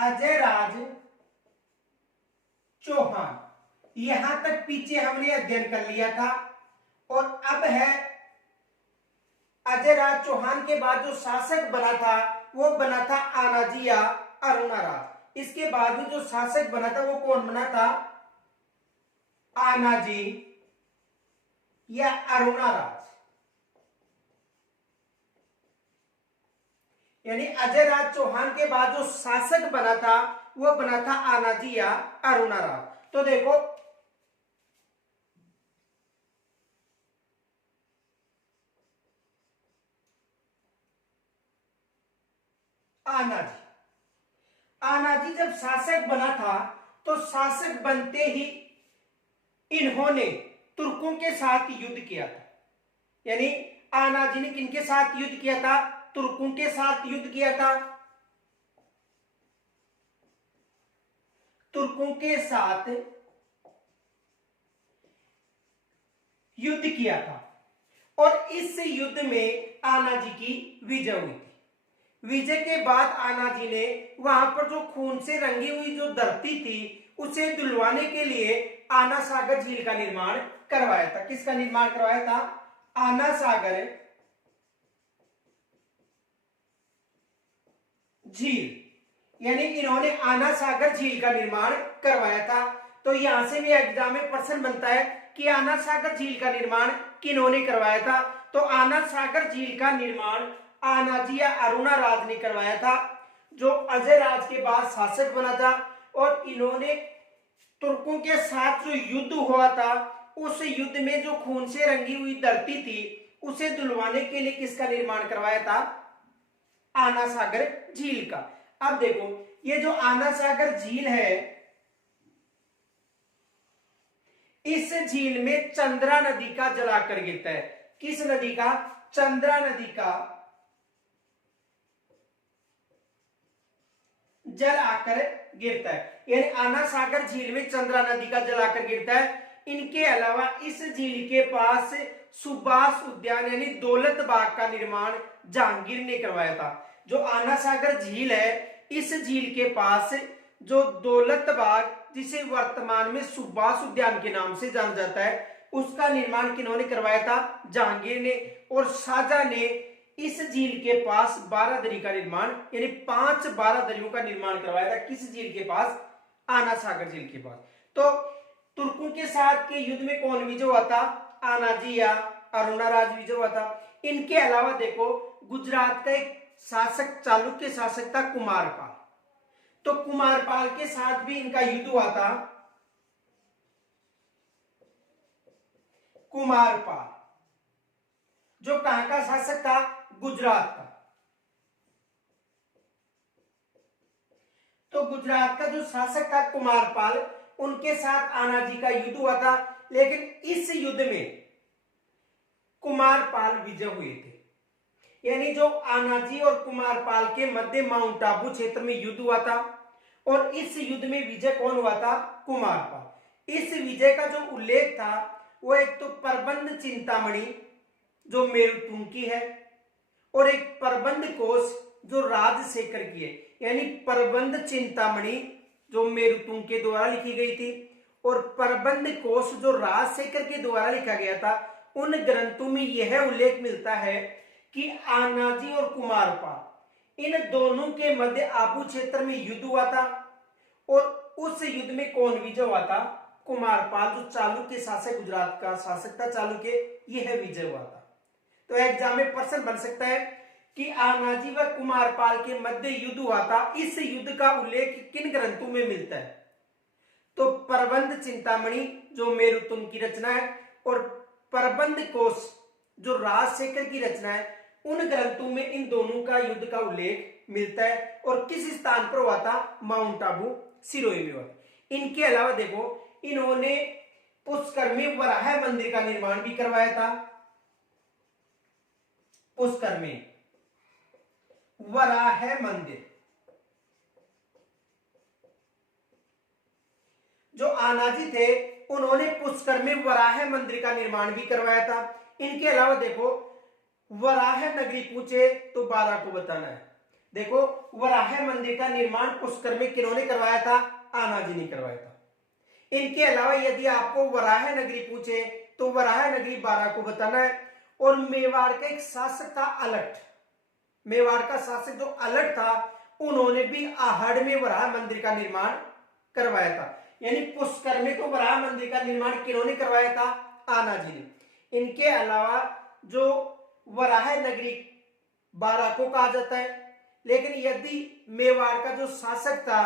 अजय राज चौहान। यहां तक पीछे हमने अध्ययन कर लिया था और अब है अजय राज चौहान के बाद जो शासक बना था वो बना था आनाजी या अरुणाराज। इसके बाद में जो शासक बना था वो कौन बना था? आनाजी या अरुणाराज। यानी अजय राज चौहान के बाद जो शासक बना था वो बना था आनाजी या अरुणाराज। तो देखो आनाजी जब शासक बना था तो शासक बनते ही इन्होंने तुर्कों के साथ युद्ध किया था। यानी आनाजी ने किनके साथ युद्ध किया था? तुर्कों के साथ युद्ध किया था। तुर्कों के साथ युद्ध किया था और इस युद्ध में आनाजी की विजय हुई थी। विजय के बाद आनाजी ने वहां पर जो खून से रंगी हुई जो धरती थी उसे धुलवाने के लिए आना सागर झील का निर्माण करवाया था। किसका निर्माण करवाया था? आना सागर झील। यानी इन्होंने आना सागर झील का निर्माण करवाया था। तो यहां से भी एग्जाम में प्रश्न बनता है कि आना सागर झील का निर्माण किन्होंने करवाया था? तो आना सागर झील का निर्माण आनाजी या अरुणाराज ने करवाया था, जो अजय राज के बाद शासक बना था। और इन्होंने तुर्कों के साथ जो युद्ध हुआ था उस युद्ध में जो खून से रंगी हुई धरती थी उसे धुलवाने के लिए किसका निर्माण करवाया था? आना सागर झील का। अब देखो ये जो आना सागर झील है इस झील में चंद्रा नदी का जल आकर गिरता है। किस नदी का? चंद्रा नदी का जल आकर गिरता है। यानी आना सागर झील में चंद्रा नदी का जल आकर गिरता है। इनके अलावा इस झील के पास सुभाष उद्यान यानी दौलत बाग का निर्माण जहांगीर ने करवाया था। जो आना सागर झील है इस झील के पास जो दौलत बाग जिसे वर्तमान में सुभाष उद्यान के नाम से जाना जाता है उसका निर्माण किन्होंने करवाया था? जहांगीर ने। और शाहजहां ने इस झील के पास बारादरी का निर्माण यानी 5 बारादरियों का निर्माण करवाया था। किस झील के पास? आना सागर झील के पास। तो तुर्कों के साथ के युद्ध में कौन विजय हुआ था? आनाजी या अरुणाराज विजय हुआ था। इनके अलावा देखो गुजरात का एक शासक चालुक्य शासक था कुमारपाल। तो कुमारपाल के साथ भी इनका युद्ध हुआ था। कुमारपाल जो कहां का शासक था? गुजरात का। तो गुजरात का जो शासक था कुमारपाल उनके साथ आनाजी का युद्ध हुआ था। लेकिन इस युद्ध में कुमारपाल विजय हुए थे। यानी जो आनाजी और कुमारपाल के मध्य माउंट आबू क्षेत्र में युद्ध हुआ था और इस युद्ध में विजय कौन हुआ था? कुमारपाल। इस विजय का जो उल्लेख था वो एक तो प्रबंध चिंतामणि जो मेरुतुंकी है और एक प्रबंध कोश जो राजशेखर की है। यानी प्रबंध चिंतामणि जो मेरुतुंग के द्वारा लिखी गई थी और प्रबंध कोश जो राजशेखर के द्वारा लिखा गया था। उन ग्रंथों में यह उल्लेख मिलता है कि आनाजी और कुमारपाल इन दोनों के मध्य आबू क्षेत्र में युद्ध हुआ था और उस युद्ध में कौन विजय हुआ था? कुमारपाल जो चालुक्य शासक गुजरात का शासक था चालुक्य, यह विजय हुआ था। तो एग्जाम में प्रश्न बन सकता है कि आनाजी व कुमारपाल के मध्य युद्ध हुआ था। इस युद्ध का उल्लेख किन ग्रंथों में मिलता है? तो प्रबंध चिंतामणि जो मेरुतुंग की रचना है और प्रबंध कोश जो राजशेखर की रचना है, उन ग्रंथों में इन दोनों का युद्ध का उल्लेख मिलता है। और किस स्थान पर हुआ था? माउंट आबू सिरोही में हुआ। इनके अलावा देखो इन्होंने पुष्कर में वराह मंदिर का निर्माण भी करवाया था। पुष्कर में वराह मंदिर जो आनाजी थे उन्होंने पुष्कर में वराह मंदिर का निर्माण भी करवाया था। इनके अलावा देखो वराह नगरी पूछे तो 12 को बताना है। देखो, वराह मंदिर का निर्माण पुष्कर में किन्होंने करवाया था? आनाजी ने करवाया था। इनके अलावा यदि आपको वराह नगरी पूछे तो वराह नगरी बारां को बताना है। और मेवाड़ का एक शासक था अलट, मेवाड़ का शासक जो अलट था, उन्होंने भी आहड़ में वराह मंदिर का निर्माण करवाया था। यानी पुष्कर में तो वराह मंदिर का निर्माण किन्होंने करवाया था? आनाजी ने। इनके अलावा जो वराह नगरी बारां को कहा जाता है, लेकिन यदि मेवाड़ का जो शासक था